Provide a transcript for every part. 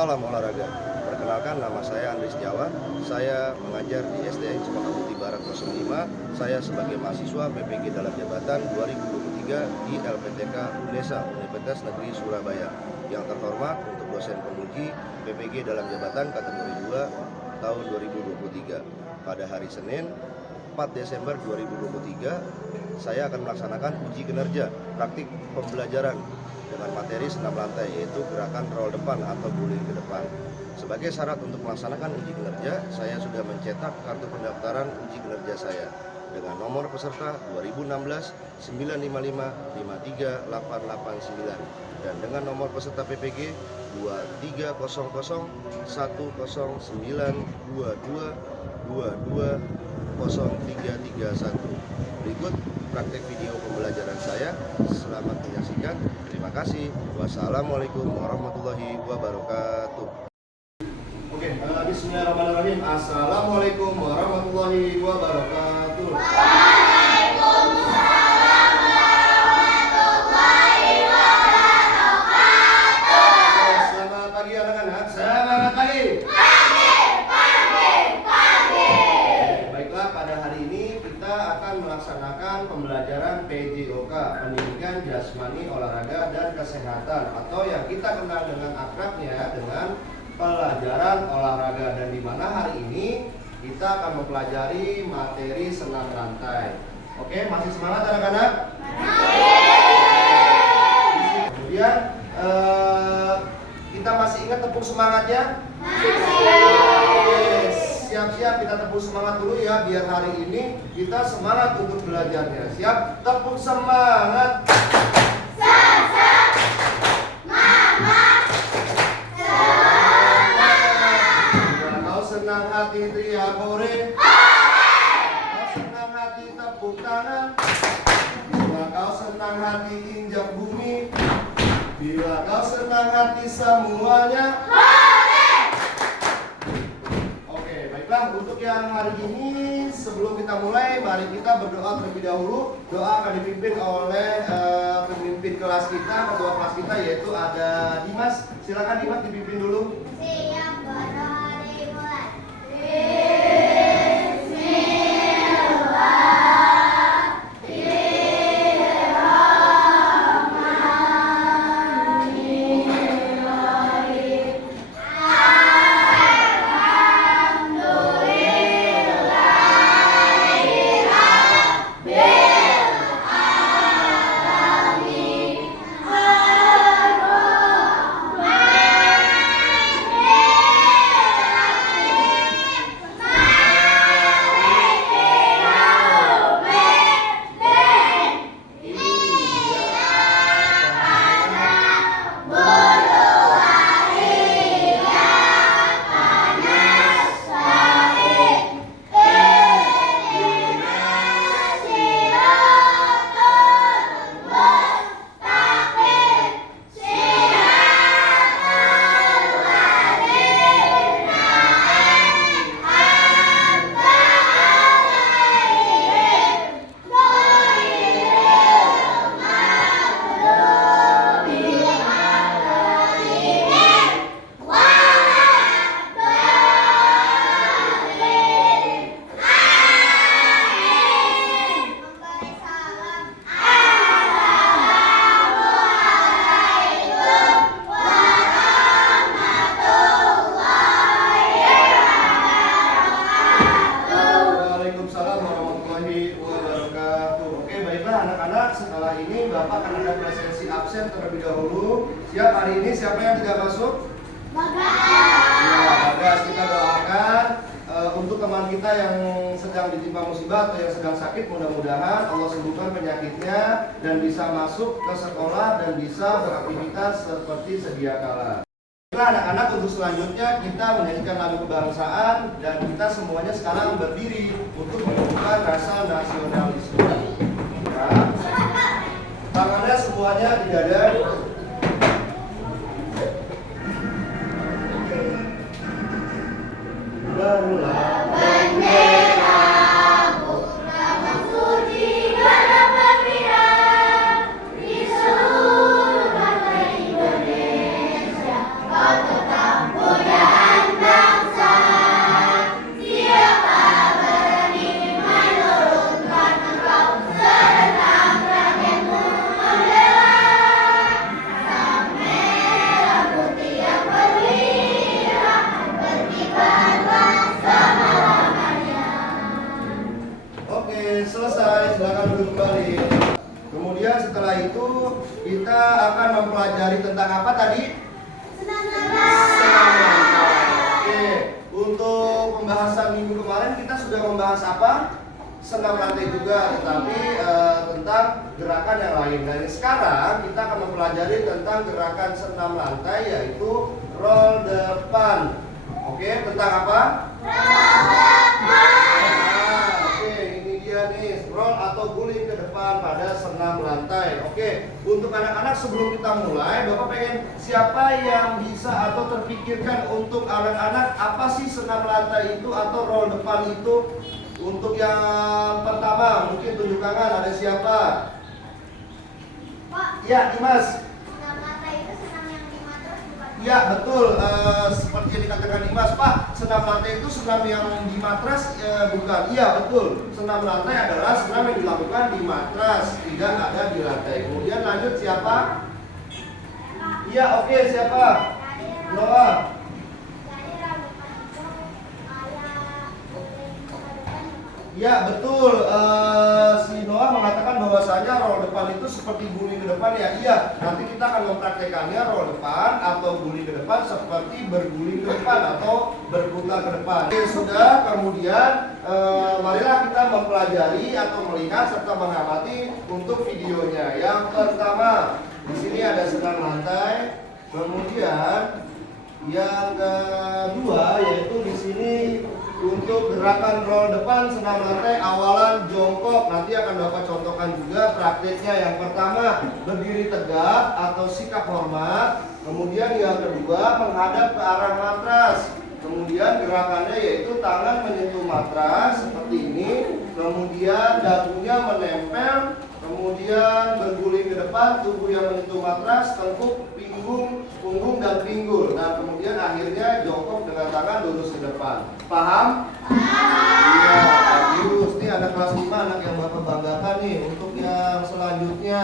Salam olahraga. Perkenalkan, nama saya Andri Setiawan. Saya mengajar di SDN Cempaka Putih Barat 05. Saya sebagai mahasiswa PPG dalam jabatan 2023 di LPTK UNESA, Universitas Negeri Surabaya. Yang terhormat untuk dosen penguji PPG dalam jabatan kategori 2 tahun 2023. Pada hari Senin 4 Desember 2023, saya akan melaksanakan uji kinerja praktik pembelajaran dengan materi senam lantai, yaitu gerakan roll depan atau guling ke depan. Sebagai syarat untuk melaksanakan uji kinerja, saya sudah mencetak kartu pendaftaran uji kinerja saya dengan nomor peserta 2016 955 53889 dan dengan nomor peserta PPG 2300 109 22 22 0331. Berikut praktek video pembelajaran saya. Selamat menyaksikan. Terima kasih. Wassalamualaikum warahmatullahi wabarakatuh. Oke, bismillahirrahmanirrahim. Assalamualaikum warahmatullahi wabarakatuh. Waalaikumsalam warahmatullahi wabarakatuh. Selamat pagi anak-anak. Selamat pagi. Melaksanakan pembelajaran PJOK, pendidikan jasmani, olahraga dan kesehatan, atau yang kita kenal dengan akrabnya dengan pelajaran olahraga, dan di mana hari ini kita akan mempelajari materi senam lantai. Oke, masih semangat anak-anak? Kemudian kita masih ingat tepuk semangatnya? Siap-siap, kita tepuk semangat dulu ya, biar hari ini kita semangat untuk belajarnya. Siap? Tepuk semangat. Bila kau senang hati teriak hore, kau senang hati tepuk tangan. Bila kau senang hati injak bumi, bila kau senang hati semuanya. Untuk yang hari ini, sebelum kita mulai, mari kita berdoa terlebih dahulu. Doa akan dipimpin oleh pemimpin kelas kita, ketua kelas kita, yaitu ada Dimas. Silakan Dimas dipimpin dulu. Siap, berdoa dimulai. Setelah ini Bapak akan ada presensi absen terlebih dahulu. Siap, hari ini siapa yang tidak masuk? Bagas. Kita doakan untuk teman kita yang sedang ditimpa musibah atau yang sedang sakit, mudah-mudahan Allah sembuhkan penyakitnya dan bisa masuk ke sekolah dan bisa beraktivitas seperti sedia kala. Anak-anak, untuk selanjutnya kita menyanyikan lagu kebangsaan dan kita semuanya sekarang berdiri untuk menunjukkan rasa nasionalisme. Tangannya semuanya di dada. Barulah benderamu, nama suci negara berkibar di seluruh bangsa Indonesia. Kau tetap mempelajari tentang apa tadi? Senam Senam lantai. lantai. Oke, untuk pembahasan minggu kemarin kita sudah membahas apa? Senam lantai juga, tetapi tentang gerakan yang lain. Dan sekarang kita akan mempelajari tentang gerakan senam lantai, yaitu roll depan. Oke, tentang apa? Oke, ini dia nih, roll atau guling ke depan pada senam lantai. Oke, untuk anak-anak sebelum kita mulai, Bapak pengen siapa yang bisa atau terpikirkan untuk anak-anak apa sih senam lantai itu atau roll depan itu? Untuk yang pertama, mungkin tunjuk tangan, ada siapa? Pak, Ya, Dimas. senam lantai itu senam yang di matras bukan? Ya, betul. Seperti yang dikatakan Dimas, Pak, senam lantai itu senam yang di matras bukan? Iya, betul. Senam lantai adalah senam yang dilakukan di matras, tidak ada di lantai. Kemudian lanjut siapa? Iya, oke, siapa? Noah. Jadi roll depan itu kayak guling ke depan ya, Pak? Ya, betul. Si Noah mengatakan bahwasanya roll depan itu seperti guling ke depan ya. Iya, nanti kita akan mempraktekannya roll depan atau guling ke depan seperti berguling ke depan atau berputar ke depan. Oke, sudah. Kemudian marilah kita mempelajari atau melihat serta mengamati untuk videonya. Yang pertama, di sini ada senam lantai. Kemudian yang kedua yaitu di sini untuk gerakan roll depan senam lantai awalan jongkok. Nanti akan Bapak contohkan juga prakteknya. Yang pertama berdiri tegak atau sikap hormat. Kemudian yang kedua menghadap ke arah matras. Kemudian gerakannya yaitu tangan menyentuh matras seperti ini. Kemudian dagunya menempel. Kemudian berguling ke depan, tubuh yang menyentuh matras, tengkuk, punggung dan pinggul. Nah, kemudian akhirnya jongkok dengan tangan lurus ke depan. Paham? Iya, bagus. Ini anak kelas 5, anak yang Bapak banggakan nih. Untuk yang selanjutnya.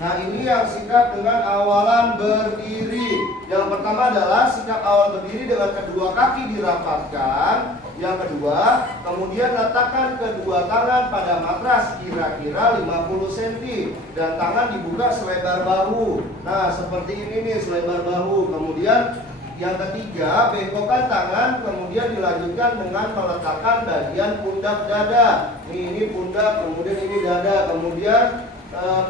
Nah, ini yang sikap dengan awalan berdiri. Yang pertama adalah sikap awal berdiri dengan kedua kaki dirapatkan. Yang kedua, kemudian letakkan kedua tangan pada matras kira-kira 50 cm dan tangan dibuka selebar bahu. Nah, seperti ini nih, selebar bahu. Kemudian yang ketiga, bengkokkan tangan, kemudian dilanjutkan dengan meletakkan bagian pundak dada. Ini pundak, kemudian ini dada, kemudian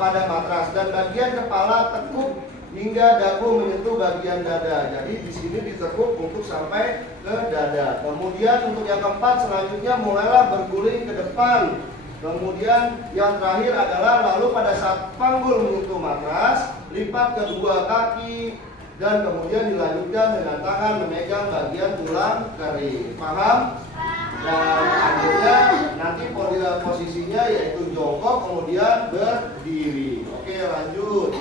pada matras dan bagian kepala tekuk hingga dagu menyentuh bagian dada. Jadi di sini ditekuk untuk sampai ke dada. Kemudian untuk yang keempat selanjutnya mulailah berguling ke depan. Kemudian yang terakhir adalah lalu pada saat panggul menyentuh matras, lipat kedua kaki dan kemudian dilanjutkan dengan tangan memegang bagian tulang kering. Paham? Dan akhirnya nanti posisinya yaitu jongkok kemudian berdiri. Oke, lanjut.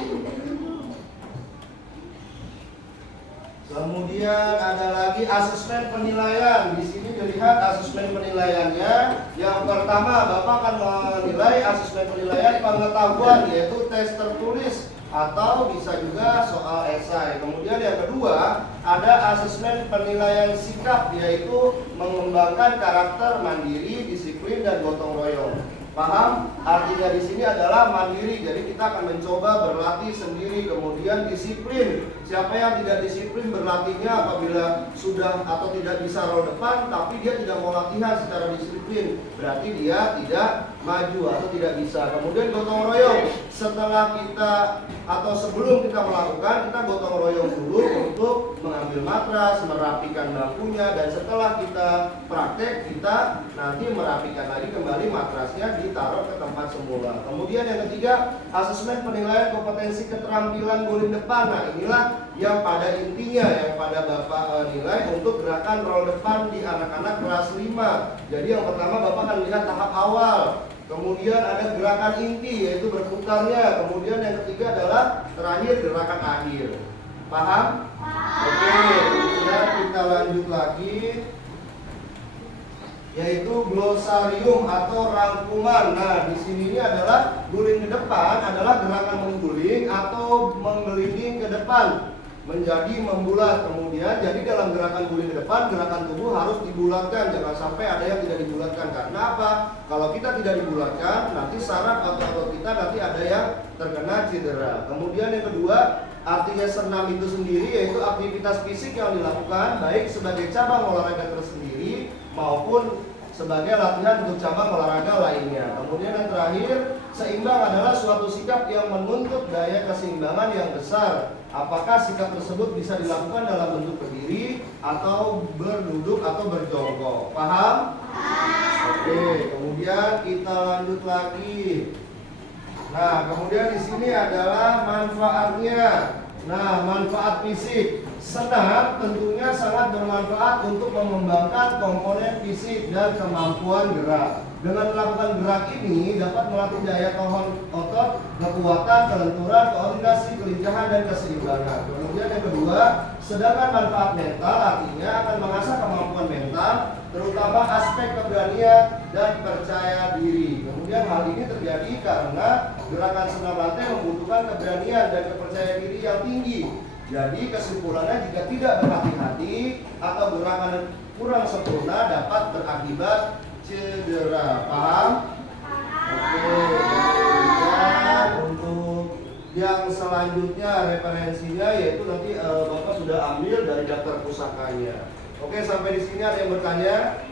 Kemudian ada lagi asesmen penilaian. Di sini dilihat asesmen penilaiannya. Yang pertama, Bapak akan menilai asesmen penilaian pengetahuan, yaitu tes tertulis atau bisa juga soal esai. Kemudian yang kedua, ada asesmen penilaian sikap, yaitu mengembangkan karakter mandiri, disiplin dan gotong royong. Paham? Artinya di sini adalah mandiri. Jadi kita akan mencoba berlatih sendiri, kemudian disiplin. Siapa yang tidak disiplin berlatihnya apabila sudah atau tidak bisa roll depan, tapi dia tidak mau latihan secara disiplin, berarti dia tidak maju atau tidak bisa. Kemudian gotong royong. Setelah kita atau sebelum kita melakukan, kita gotong royong dulu untuk mengambil matras, merapikan bangkunya, dan setelah kita praktek, kita nanti merapikan lagi kembali matrasnya, ditaruh ke tempat semula. Kemudian yang ketiga, asesmen penilaian kompetensi keterampilan guling depan. Nah, inilah yang pada intinya yang pada Bapak nilai untuk gerakan roll depan di anak-anak kelas 5. Jadi yang pertama Bapak akan lihat tahap awal. Kemudian ada gerakan inti yaitu berputarnya. Kemudian yang ketiga adalah terakhir gerakan akhir. Paham? Oke, kemudian kita lanjut lagi, yaitu glosarium atau rangkuman. Nah, di sini ini adalah guling ke depan adalah gerakan mengguling atau menggelinding ke depan. menjadi membulat. Kemudian jadi dalam gerakan guling ke depan, gerakan tubuh harus dibulatkan, jangan sampai ada yang tidak dibulatkan. Karena apa? Kalau kita tidak dibulatkan, nanti saraf atau otot kita nanti ada yang terkena cedera. Kemudian yang kedua, artinya senam itu sendiri yaitu aktivitas fisik yang dilakukan baik sebagai cabang olahraga tersendiri maupun sebagai latihan untuk cabang olahraga lainnya. Kemudian yang terakhir, seimbang adalah suatu sikap yang menuntut daya keseimbangan yang besar. Apakah sikap tersebut bisa dilakukan dalam bentuk berdiri atau berduduk atau berjongkok? Paham? Oke, kemudian kita lanjut lagi. Nah, kemudian di sini adalah manfaatnya. Nah, manfaat fisik. Senam tentunya sangat bermanfaat untuk mengembangkan komponen fisik dan kemampuan gerak. Dengan melakukan gerak ini dapat melatih daya tahan otot, kekuatan, kelenturan, koordinasi, kelincahan, dan keseimbangan. Kemudian yang kedua, sedangkan manfaat mental artinya akan mengasah kemampuan mental, terutama aspek keberanian dan percaya diri. Kemudian hal ini terjadi karena gerakan senam lantai membutuhkan keberanian dan kepercayaan diri yang tinggi. Jadi kesimpulannya jika tidak berhati-hati atau gerakan kurang sempurna dapat berakibat cedera. Paham? Oke. Dan untuk yang selanjutnya referensinya yaitu nanti Bapak sudah ambil dari daftar pusakanya. Oke, sampai di sini ada yang bertanya?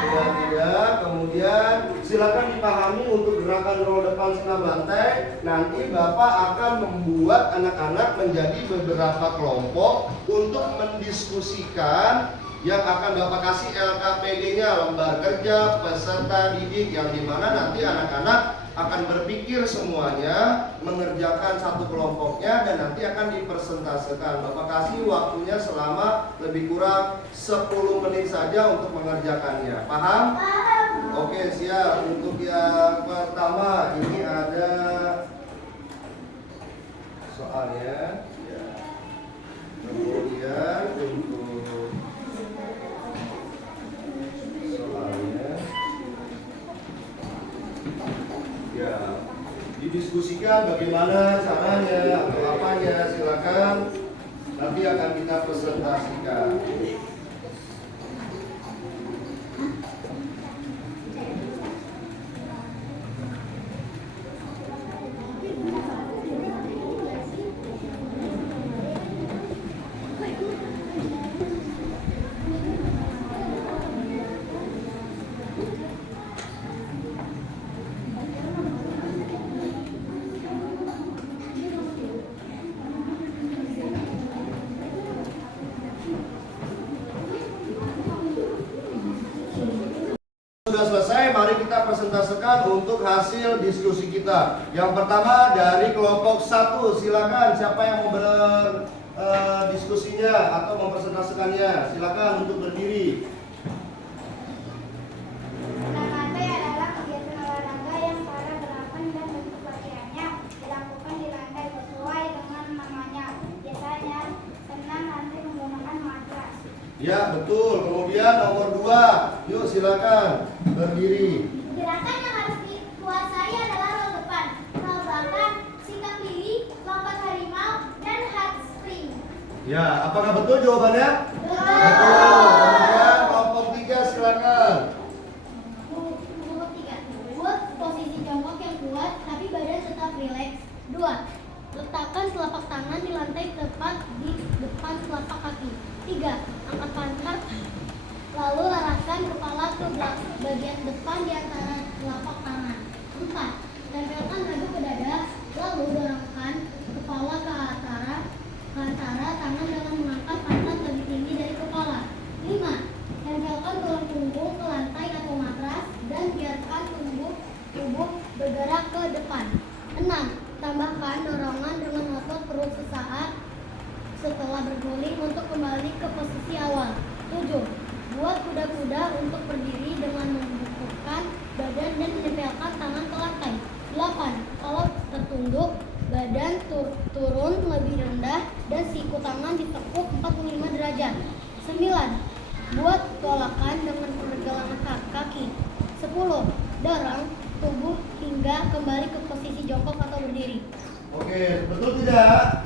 Sudah tidak. Kemudian silakan dipahami untuk gerakan roll depan senam lantai. Nanti Bapak akan membuat anak-anak menjadi beberapa kelompok untuk mendiskusikan yang akan Bapak kasih LKPD-nya, lembar kerja peserta didik, yang dimana nanti anak-anak akan berpikir semuanya, mengerjakan satu kelompoknya dan nanti akan dipresentasikan. Bapak kasih waktunya selama lebih kurang 10 menit saja untuk mengerjakannya. Paham? Oke, siap. Untuk yang pertama ini ada soalnya. Ya. Kemudian untuk soalnya ya, didiskusikan bagaimana caranya atau apanya, silakan nanti akan kita presentasikan. Sudah selesai, mari kita presentasikan untuk hasil diskusi kita. Yang pertama dari kelompok 1, silakan siapa yang mau berdiskusinya atau mempresentasikannya, silakan untuk berdiri. Senam lantai adalah kegiatan olahraga yang cara gerakan dan bentuk latihannya dilakukan di lantai sesuai dengan namanya. Biasanya senam lantai menggunakan matras. Ya, betul. Kemudian nomor 2, yuk silakan berdiri. Gerakan yang harus dikuasai adalah roll depan, roll belakang, sikap lili, lompat harimau, dan handspring. Ya, apakah betul jawabannya? Betul. Kemudian kelompok 3 silakan. Nomor 3. Buat posisi jongkok yang kuat tapi badan tetap rileks. 2. Letakkan telapak tangan di lantai tepat di depan telapak kaki. 3. Angkat pantat lalu arahkan kepala ke bagian depan di antara telapak tangan. 4. Tempelkan dadu ke dada lalu dorongkan kepala ke antara tangan dengan mengangkat pantat lebih tinggi dari kepala. 5. Tempelkan tulang punggung ke lantai atau matras dan biarkan tubuh bergerak ke depan. 6. Tambahkan dorongan dengan otot perut sesaat setelah berguling untuk kembali ke posisi awal. 7. Buat kuda-kuda untuk berdiri dengan membungkukkan badan dan menempelkan tangan ke lantai. 8. Kalau tertunduk, badan turun lebih rendah dan siku tangan ditekuk 45 derajat. 9. Buat tolakan dengan pergelangan kaki. 10. Dorong tubuh hingga kembali ke posisi jongkok atau berdiri. Oke, betul tidak?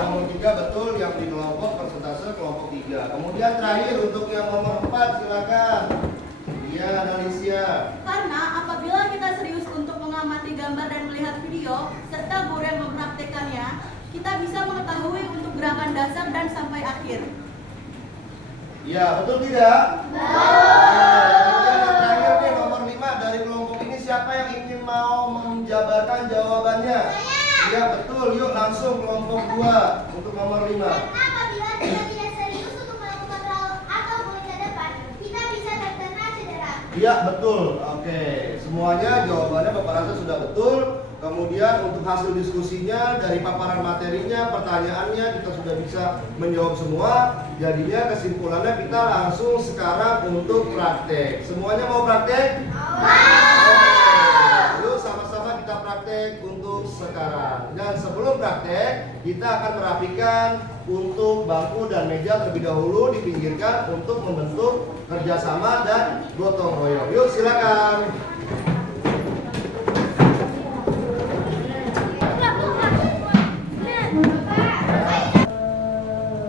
Nomor 3 betul, yang di kelompok persentase kelompok 3. Kemudian terakhir untuk yang nomor 4, silakan. Iya, Alicia. Karena apabila kita serius untuk mengamati gambar dan melihat video, serta guru yang mempraktekannya, kita bisa mengetahui untuk gerakan dasar dan sampai akhir. Iya, betul tidak? Kemudian yang terakhir nih, nomor 5 dari kelompok ini, siapa yang ingin mau menjabarkan jawabannya? Iya, betul. Yuk langsung kelompok 2 untuk nomor 5. Apabila kita tidak serius untuk melakukan hal atau melangkah ke depan, kita bisa terkena cedera. Iya, betul. Oke, semuanya jawabannya Bapak rasa sudah betul. Kemudian untuk hasil diskusinya, dari paparan materinya, pertanyaannya kita sudah bisa menjawab semua. Jadinya kesimpulannya kita langsung sekarang untuk praktek. Semuanya mau praktek? Oke, yuk sama-sama kita praktek untuk sekarang. Dan sebelum praktek, kita akan merapikan untuk bangku dan meja terlebih dahulu, dipinggirkan untuk membentuk kerjasama dan gotong royong. Yuk silakan.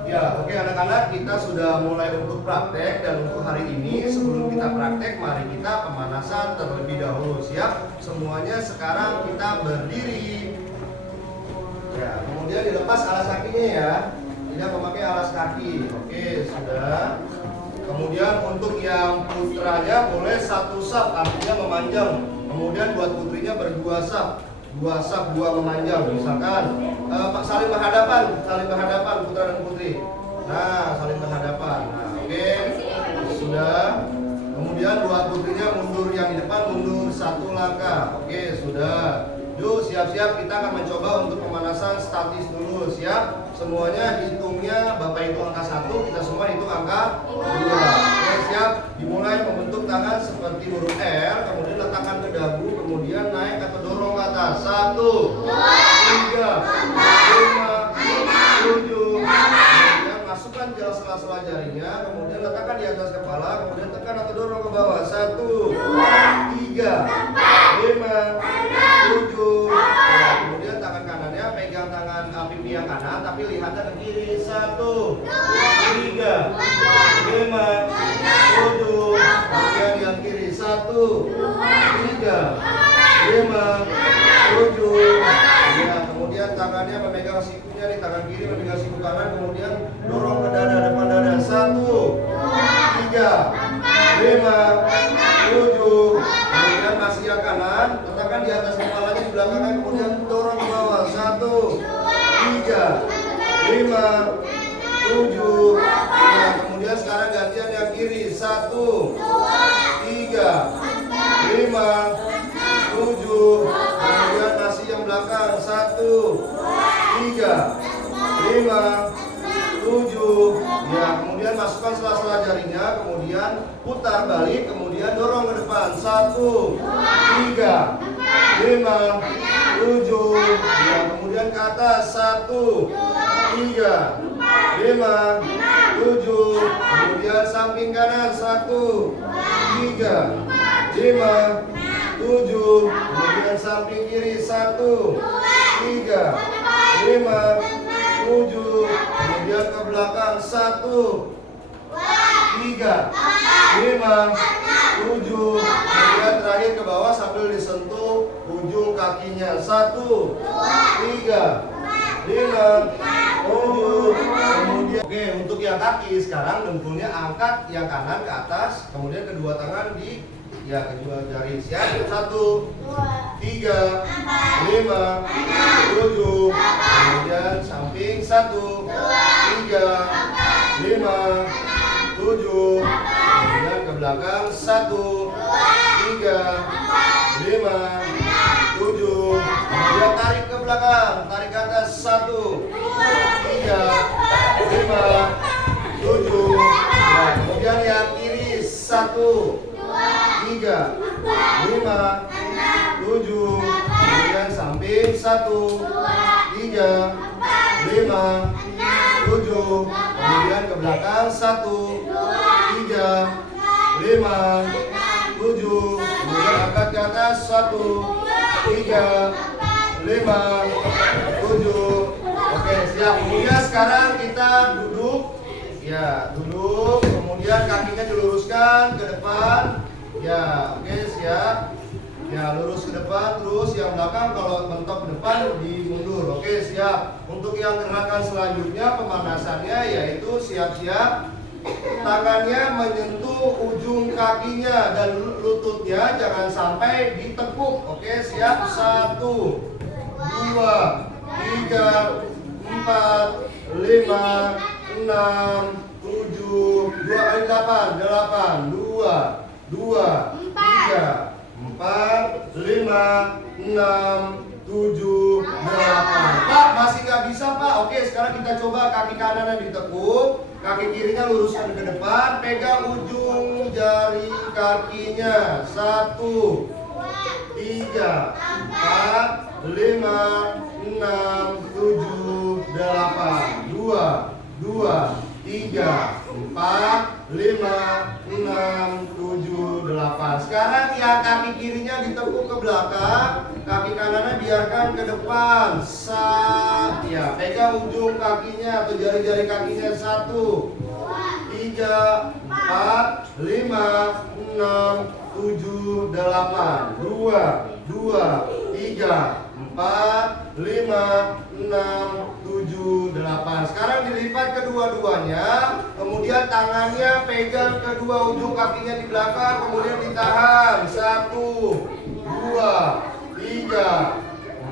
Ya, oke anak-anak, kita sudah mulai untuk praktek. Dan untuk hari ini sebelum kita praktek, mari kita pemanasan terlebih dahulu. Siap? Semuanya sekarang kita berdiri. Ya, kemudian dilepas alas kakinya ya. Tidak memakai alas kaki. Oke, sudah. Kemudian untuk yang putranya boleh satu saf, artinya memanjang. Kemudian buat putrinya berdua saf. Dua saf, dua memanjang. Misalkan saling berhadapan putra dan putri. Nah, saling berhadapan. Nah, oke. Sudah. Kemudian buat putrinya mundur yang di depan, mundur satu langkah. Oke, sudah. Yuk siap-siap, kita akan mencoba untuk pemanasan statis dulu. Siap? Semuanya hitungnya, Bapak hitung angka 1, kita semua hitung angka 2. Oke, siap? Dimulai membentuk tangan seperti huruf R, kemudian letakkan ke dagu, kemudian naik atau dorong ke atas. 1, 3, 5, 7. Kemudian masukkan ke sela-sela jarinya, kemudian letakkan di atas kepala, kemudian tekan atau dorong ke bawah. 1, 3, 5, 7. Ya, kemudian tangan kanannya pegang tangan pipi yang kanan, tapi lihatnya ke kiri. 1, 3, 5, 7. Kemudian yang kiri. 1, 3, 5, 7. Ya, kemudian tangannya memegang sikunya di tangan kiri, memegang siku kanan, kemudian dorong ke dada, depan dada. 1, 3, 5, 7. Kemudian masih yang kanan, letakkan di atas kepalanya di belakangnya, kemudian dorong ke bawah. 1, 3, 5, 7. Ya, kemudian sekarang gantian yang kiri. 1, 3, 5, 7. Kemudian masih yang belakang. 1, 3, 5, 7. Ya, kemudian masukkan sela-sela jarinya, kemudian putar balik, kemudian dorong ke depan. 1, 3, 5, 7. Ya, kemudian ke atas. 1, 3, 5, 7. Kemudian samping kanan. 1, 3, 5, 7. Kemudian samping kiri. 1, 3, 5, 7. Kemudian ke belakang. 1, 3, 5, 7. Kemudian terakhir ke bawah sambil disentuh ujung kakinya. 1, 3, 5, 7. Kemudian oke, untuk yang kaki sekarang dengkulnya angkat yang kanan ke atas, kemudian kedua tangan di kedua jari. Siap? 1, 3, 5, 7. Kemudian samping. 1, 3, 5, 7. Kemudian ke belakang. 1, 3, 5, 7. Kemudian tarik ke belakang, tarik ke atas. 1, 3, 5, 7. Nah, kemudian yang kiri. 1, 3, 5, 7. Kemudian samping. 1, 3, 5, 7. Kemudian ke belakang. 1, 3, 5, 7. Kemudian angkat ke atas. 1, 3, 5, 7. Oke, siap. Kemudian sekarang kita duduk. Ya, duduk. Kemudian kakinya diluruskan ke depan. Ya, oke, siap. Ya, lurus ke depan. Terus yang belakang kalau mentok ke depan dimundur. Oke, siap. Untuk yang gerakan selanjutnya pemanasannya yaitu siap-siap. Tangannya menyentuh ujung kakinya dan lututnya jangan sampai ditekuk. Oke, siap. 1, 2, 3, 4, 5, 6, 7, 8, 2, 3, 4, 5, 6, 7, 8. Pak, masih nggak bisa Pak? Oke, sekarang kita coba kaki kanannya ditekuk, kaki kirinya luruskan ke depan, pegang ujung jari kakinya. 1, 3, 4, 5, 6, 7, 8. 2, 3, 4, 5, 6, 7, 8. Sekarang yang kaki kirinya ditekuk ke belakang, kaki kanannya biarkan ke depan. Ya, pegang ujung kakinya atau jari-jari kakinya. 1, 3, 4, 5, 6, 7, 8. 2, 3, 4, 5, 6, 7, 8. Sekarang dilipat kedua-duanya. Kemudian tangannya pegang kedua ujung kakinya di belakang. Kemudian ditahan. 1, 2, 3,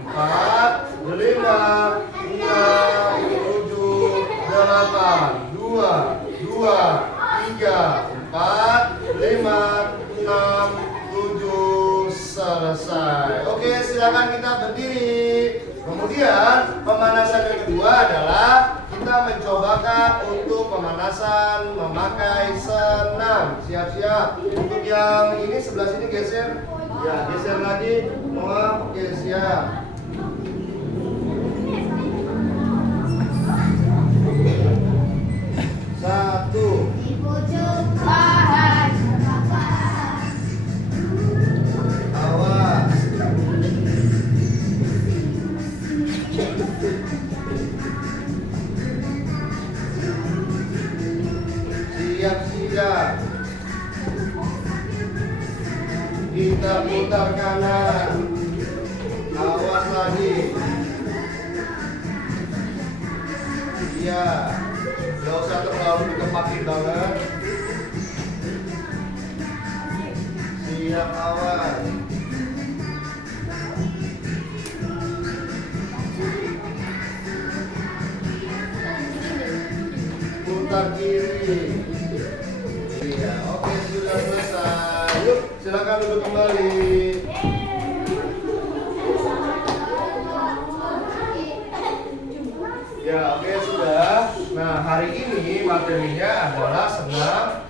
4, 5, 6, 7, 8. 2, 3, 4, 5, 6, 7. Selesai. Oke, silakan kita berdiri. Kemudian pemanasan yang kedua adalah kita mencobakan untuk pemanasan memakai senam. Siap-siap. Untuk yang ini sebelah sini geser. Ya, geser lagi. Oke, siap. Satu. Awas. Siap-siap. Kita putar kanan. Awas lagi. Iya. Gak usah terlalu dikepakin banget. Siap, awas. Putar kiri. Iya, oke, sudah selesai. Yuk, silakan duduk kembali. Ya, oke, sudah. Nah, hari ini materinya adalah senam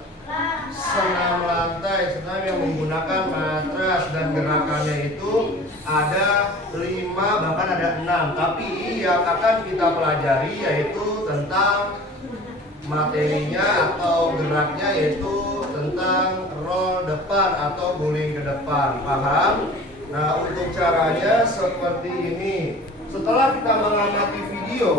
lantai, senam yang menggunakan matras, dan gerakannya itu ada 5, bahkan ada 6. Tapi yang akan kita pelajari yaitu tentang materinya atau geraknya, yaitu tentang roll depan atau guling ke depan. Paham? Nah, untuk caranya seperti ini. Setelah kita mengamati video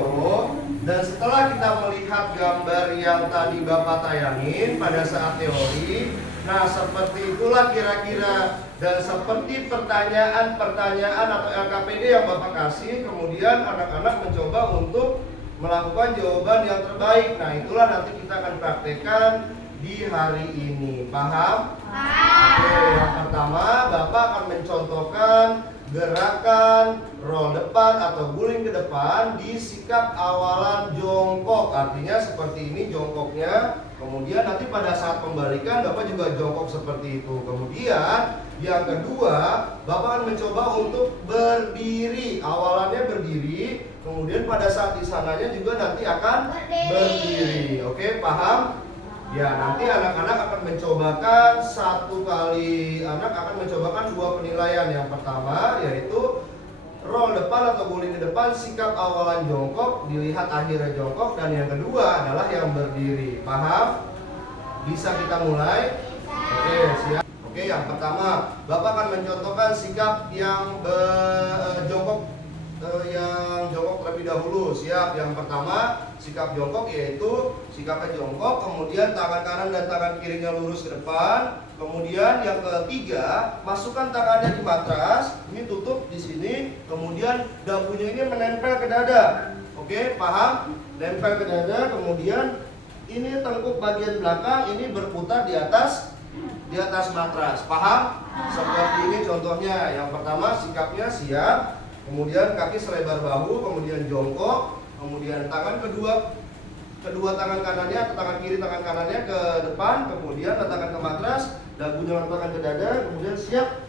dan setelah kita melihat gambar yang tadi Bapak tayangin pada saat teori, nah seperti itulah kira-kira, dan seperti pertanyaan-pertanyaan atau LKPD yang Bapak kasih, kemudian anak-anak mencoba untuk melakukan jawaban yang terbaik. Nah, itulah nanti kita akan praktekkan di hari ini. Paham? Oke, yang pertama Bapak akan mencontohkan gerakan roll depan atau guling ke depan di sikap awalan jongkok. Artinya seperti ini jongkoknya. Kemudian nanti pada saat pembalikan Bapak juga jongkok seperti itu. Kemudian yang kedua Bapak akan mencoba untuk berdiri. Awalannya berdiri. Kemudian pada saat di sananya juga nanti akan berdiri. Oke, paham? Ya, nanti anak-anak akan mencobakan 1 kali. Anak akan mencobakan 2 penilaian. Yang pertama yaitu roll depan atau guling ke depan sikap awalan jongkok, dilihat akhirnya jongkok. Dan yang kedua adalah yang berdiri. Paham? Bisa kita mulai? Oke, siap. Oke, yang pertama Bapak akan mencontohkan sikap yang jongkok yang jongkok terlebih dahulu. Siap. Yang pertama sikap jongkok yaitu sikapnya jongkok, kemudian tangan kanan dan tangan kirinya lurus ke depan. Kemudian yang ketiga, masukkan tangannya di matras, ini tutup di sini, kemudian dagunya ini menempel ke dada. Oke, paham? Nempel ke dada, kemudian ini tengkuk bagian belakang ini berputar di atas matras. Paham? Seperti ini contohnya. Yang pertama sikapnya siap, kemudian kaki selebar bahu, kemudian jongkok, kemudian kedua tangan kanannya atau tangan kiri tangan kanannya ke depan, kemudian letakkan ke matras, dagunya letakkan ke dada, kemudian siap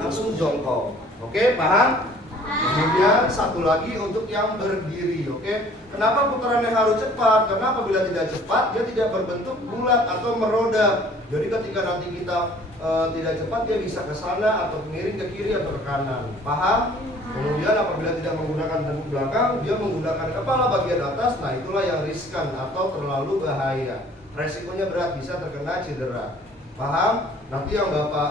langsung jongkok. Oke, paham? Kemudian satu lagi untuk yang berdiri. Oke, kenapa putarannya harus cepat? Karena apabila tidak cepat dia tidak berbentuk bulat atau meroda. Jadi ketika nanti kita tidak cepat dia bisa ke sana atau miring ke kiri atau ke kanan. Paham? Kemudian apabila tidak menggunakan tengkuk belakang, dia menggunakan kepala bagian atas. Nah, itulah yang riskan atau terlalu bahaya. Resikonya berat, bisa terkena cedera. Paham? Nanti yang Bapak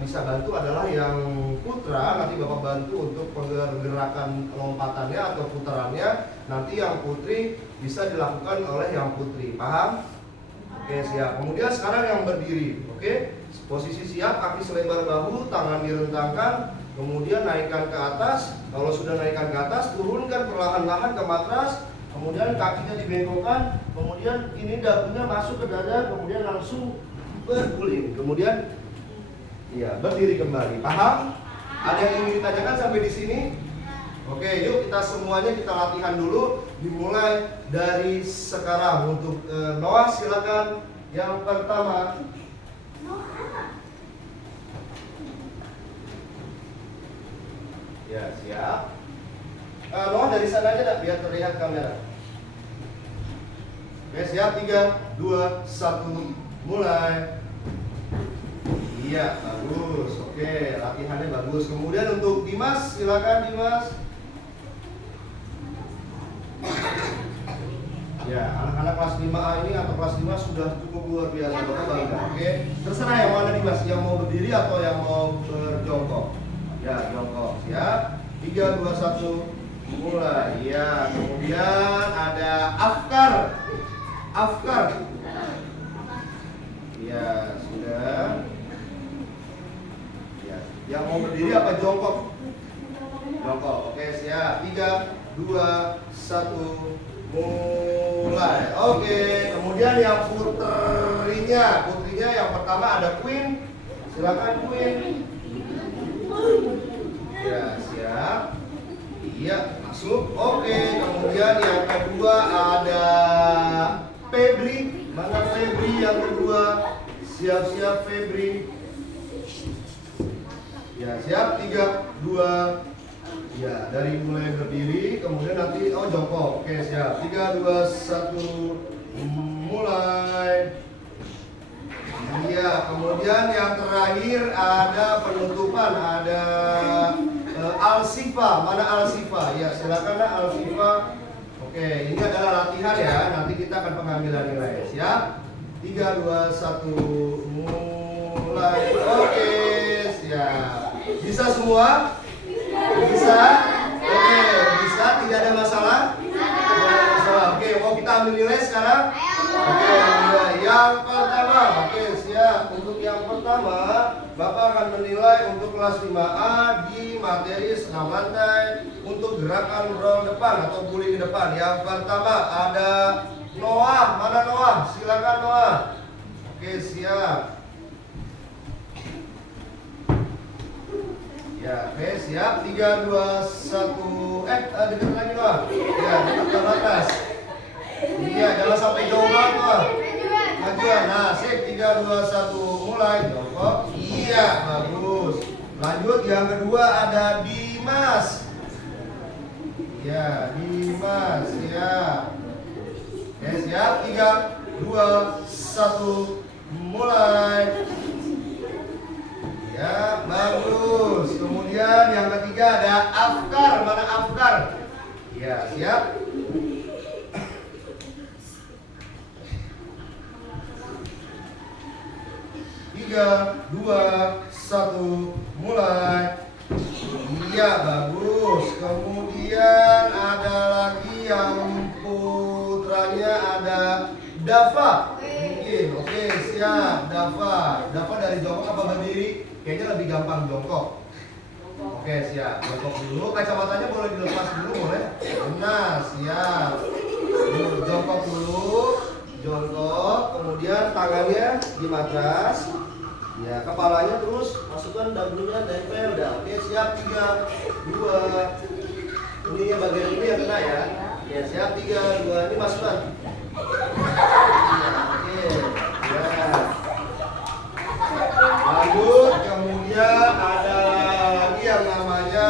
bisa bantu adalah yang putra. Nanti Bapak bantu untuk pergerakan lompatannya atau putarannya. Nanti yang putri bisa dilakukan oleh yang putri. Paham? Oke, siap. Kemudian sekarang yang berdiri. Oke, posisi siap, kaki selebar bahu, tangan direntangkan, kemudian naikkan ke atas. Kalau sudah naikkan ke atas, turunkan perlahan-lahan ke matras, kemudian kakinya dibengkokkan, kemudian ini dagunya masuk ke dada, kemudian langsung berguling. Kemudian ya, berdiri kembali. Paham? Ada yang ingin ditanyakan sampai di sini? Oke, yuk kita semuanya kita latihan dulu. Dimulai dari sekarang. Untuk Noah silakan yang pertama. Ya, siap. Noah dari sana aja dah, biar terlihat kamera. Oke, siap. 3, 2, 1, mulai. Iya, bagus. Oke, latihannya bagus. Kemudian untuk Dimas, silakan Dimas. Ya, anak-anak kelas 5A ini atau kelas 5 sudah cukup luar biasa. Bapak bangga. Oke, terserah yang mana Dimas, yang mau berdiri atau yang mau berjongkok. Ya, jongkok. Ya, 3, 2, 1, mulai. Ya, kemudian ada Afkar. Afkar. Ya, sudah. Ya, yang mau berdiri apa jongkok? Jongkok. Oke, siap. 3, 2, 1, mulai. Oke, kemudian yang putrinya yang pertama ada Queen. Silakan Queen. Ya, siap. Iya, masuk. Oke, kemudian yang kedua ada Febri. Mana Febri yang kedua? Siap-siap Febri. Ya, siap. 3, 2. Ya, dari mulai berdiri, kemudian nanti jongkok. Oke, siap. 3, 2, 1, mulai. Iya, kemudian yang terakhir ada penutupan, ada Al-Sifa. Mana Al-Sifa? Ya, silakan Al-Sifa. Oke, ini adalah latihan ya. Nanti kita akan pengambilan nilai. Siap? 3, 2, 1, mulai. Oke, siap. Bisa semua? Bisa? Oke, bisa, tidak ada masalah? Tidak ada masalah. Oke, mau kita ambil nilai sekarang? Oke, yang pertama. Oke, siap. Untuk yang pertama, Bapak akan menilai untuk kelas 5A di materi senam lantai untuk gerakan roll depan atau guling depan. Yang pertama ada Noah. Mana Noah? Silakan Noah. Oke, siap. Ya, oke, siap. 3, 2, 1. Dekat lagi Noah. Ya, dekat ke atas. Iya, jangan sampai jauh banget Noah. Majuan. Nah, sip. 3, 2, 1. Mulai. Jongkok. Iya, bagus. Lanjut, yang kedua ada Dimas. Ya, Dimas. Siap. Oke, siap. 3, 2, 1. Mulai. Ya, bagus. Kemudian yang ketiga ada Afkar. Mana Afkar? Ya, siap. 3, 2, 1, mulai. Iya, bagus. bagus. Kemudian ada lagi yang putranya ada Dava. Mungkin, oke siap. Dava dari jongkok apa berdiri? Kayaknya lebih gampang jongkok. Oke siap, jongkok dulu. Kacamatanya boleh dilepas dulu, boleh? Nah siap. Jongkok dulu, jongkok. Kemudian tangannya di matras. Ya, kepalanya terus masukkan dagunya tempel. Udah, oke siap. 3, 2. Ini yang bagian ini yang kena ya. Ya siap. 3, 2. Ini masukkan. Oke, ya. Lanjut, kemudian ada lagi yang namanya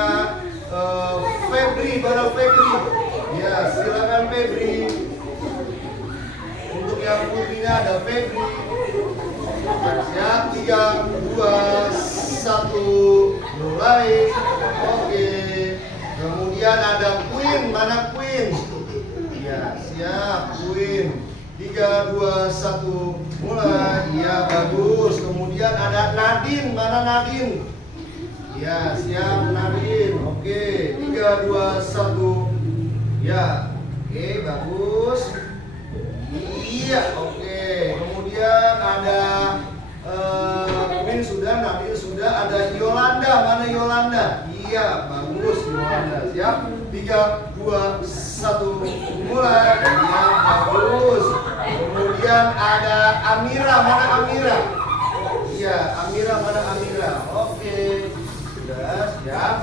Febri, mana Febri? Ya, silakan Febri. Untuk yang putrinya ada Febri. Siap, 3, 2, 1, mulai. Oke. Kemudian ada Queen, mana Queen? Ya, siap, Queen. 3, 2, 1, mulai. Ya, bagus. Kemudian ada Nadine, mana Nadine? Ya, siap Nadine. Oke, 3, 2, 1. Ya, oke, bagus. Iya, oke. Kemudian ada Queen sudah, Nadine sudah. Ada Yolanda, mana Yolanda? Iya, bagus Yolanda. Siap? 3, 2, 1, mulai. Iya, bagus. Kemudian ada Amira, mana Amira? Iya, Amira, mana Amira? Oke, sudah siap.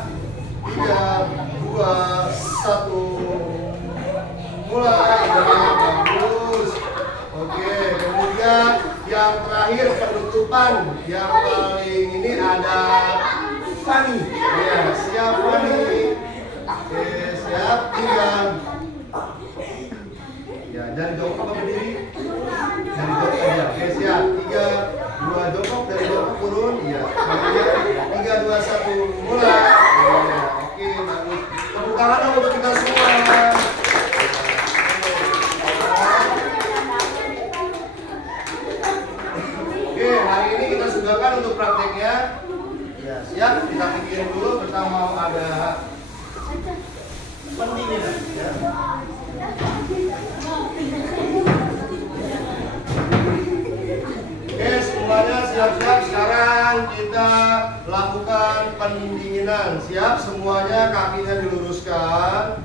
3, 2, 1, mulai. Iya, bagus. Oke, kemudian yang terakhir penutupan yang paling ini ada Fani. Ya, siap Fani. Oke, siap. 3. Ya, dari jongkok apa berdiri? Dari jongkok aja. Oke, siap. 3, 2 jongkok, dari jongkok turun. Iya. Kemudian 3, 2, 1 mulai. Ya, oke, bagus. Tepuk tangan dong untuk kita semua. Oke, hari ini kita sudahkan untuk prakteknya. Ya, siap. Kita pikirin dulu. Pertama ada pendinginan. Ya. Oke, semuanya siap-siap. Sekarang kita lakukan pendinginan. Siap, semuanya kakinya diluruskan.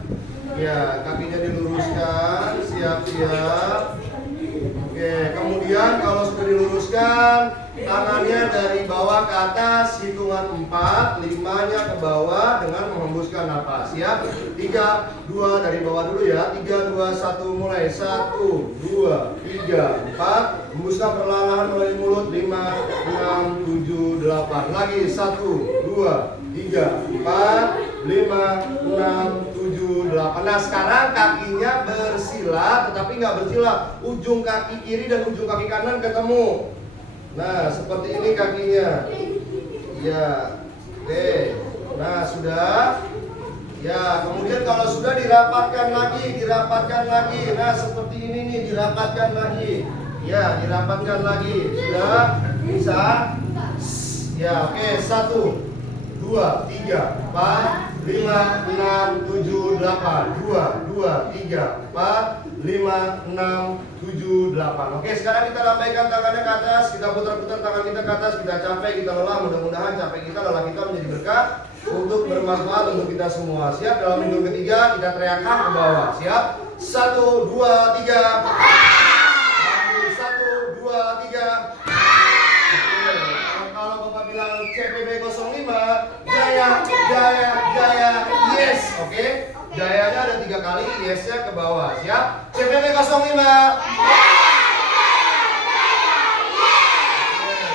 Ya, kakinya diluruskan. Siap-siap. Oke, kemudian kalau sudah diluruskan, tangannya dari bawah ke atas, hitungan 4, 5-nya ke bawah dengan menghembuskan napas. Siap? 3, 2, dari bawah dulu ya. 3, 2, 1, mulai. 1, 2, 3, 4. Hembuskan perlahan-lahan melalui mulut. 5, 6, 7, 8. Lagi. 1, 2, 3, 4, 5, 6, 7, 8. Nah, sekarang kakinya bersila, tetapi nggak bersila. Ujung kaki kiri dan ujung kaki kanan ketemu. Nah, seperti ini kakinya. Ya, oke. Nah, sudah. Ya, kemudian kalau sudah dirapatkan lagi. Nah, seperti ini nih, dirapatkan lagi. Ya, dirapatkan lagi. Sudah bisa. Ya, oke. 1, 2, 3, 4, 5, 6, 7, 8. 2, 2, 3, 4, 5, 6, 7, 8. Oke, sekarang kita lambaikan tangannya ke atas. Kita putar-putar tangan kita ke atas. Kita capek, kita lelah. Mudah-mudahan capek kita, lelah kita menjadi berkah untuk bermanfaat untuk kita semua. Siap? Dalam minggu ketiga kita teriakkan ke bawah. Siap? 1, 2, 3. 1, 2, 3. Kalau Bapak bilang CPB 05, jaya, jaya, jaya, yes. Oke? Jayanya ada 3 kali, yes-nya ke bawah. Siap? CPB 05.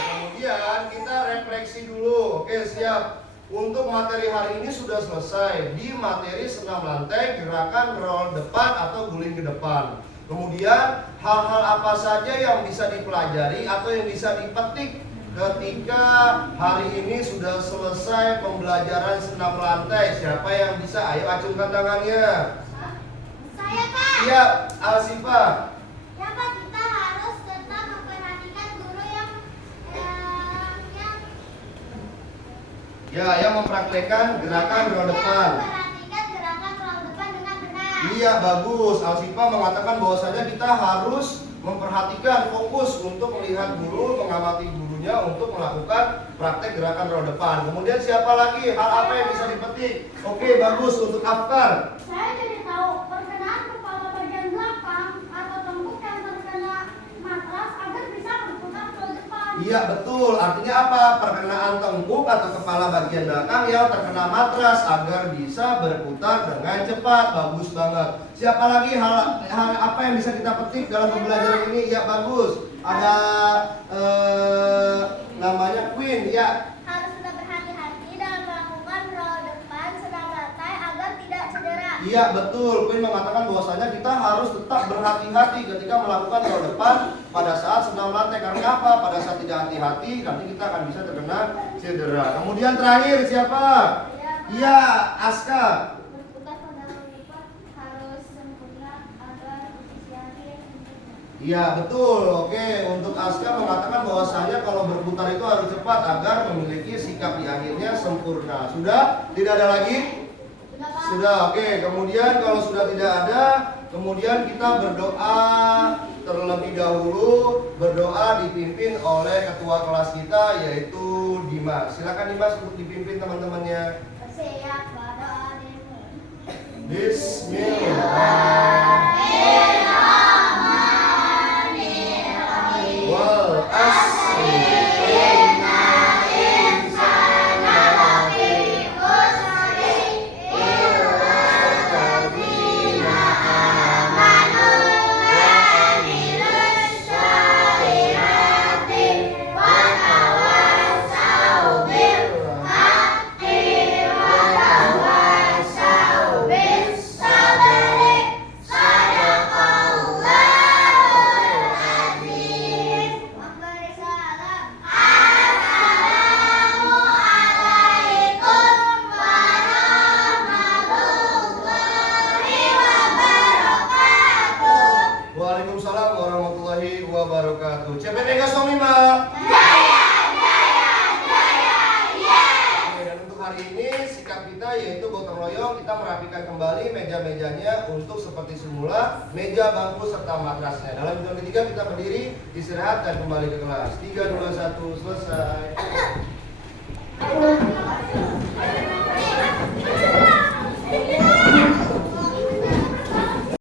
Kemudian kita refleksi dulu. Oke, siap. Untuk materi hari ini sudah selesai. Di materi senam lantai, gerakan roll depan atau guling ke depan. Kemudian hal-hal apa saja yang bisa dipelajari atau yang bisa dipetik ketika hari ini sudah selesai pembelajaran senam lantai. Siapa yang bisa? Ayo acungkan tangannya. Saya, Pak. Iya, Alsifa. Ya, Pak, kita harus tetap memperhatikan guru yang Ya, yang mempraktekkan gerakan roda depan. Iya, bagus. Alsifa mengatakan bahwasanya kita harus memperhatikan, fokus untuk melihat guru, mengamati gurunya untuk melakukan praktek gerakan roda depan. Kemudian siapa lagi? Hal apa yang bisa dipetik? Oke, bagus. Untuk Afkar. Saya jadi tahu perkenaan kepala bagian belakang atau tembok yang terkena matras agar bisa berputar ke depan. Iya, betul. Artinya apa? Perkenaan tengkuk atau kepala bagian belakang yang terkena matras agar bisa berputar dengan cepat. Bagus banget. Siapa lagi hal apa yang bisa kita petik dalam pembelajaran ini? Ya, bagus. Ada namanya Queen. Ya, Harus tetap berhati-hati dalam melakukan roll depan sedang lantai agar tidak cedera. iya betul. Queen mengatakan bahwasanya kita harus tetap berhati-hati ketika melakukan roll depan pada saat sedang lantai. Karena apa? Pada saat tidak hati-hati, nanti kita akan bisa terkena cedera. Kemudian terakhir siapa? Iya, Aska. Berputar pada lipat harus sempurna agar posisi akhir sempurna. Iya betul. Oke, untuk Aska mengatakan bahwasanya kalau berputar itu harus cepat agar memiliki sikap di akhirnya sempurna. Sudah? Tidak ada lagi? Sudah, Pak? Sudah. Oke, kemudian kalau sudah tidak ada, kemudian kita berdoa terlebih dahulu, berdoa dipimpin oleh ketua kelas kita yaitu Dimas. Silakan Dimas untuk dipimpin teman-temannya. Bersiap pada demo. Bismillahirrahmanirrahim. Wal asri. Waalaikumsalam warahmatullahi wabarakatuh. CPT 05. Oke, dan untuk hari ini sikap kita yaitu gotong royong, kita merapikan kembali meja-mejanya untuk seperti semula, meja, bangku serta matrasnya. Dalam hitungan ketiga kita berdiri, istirahat dan kembali ke kelas. 3, 2, 1, selesai.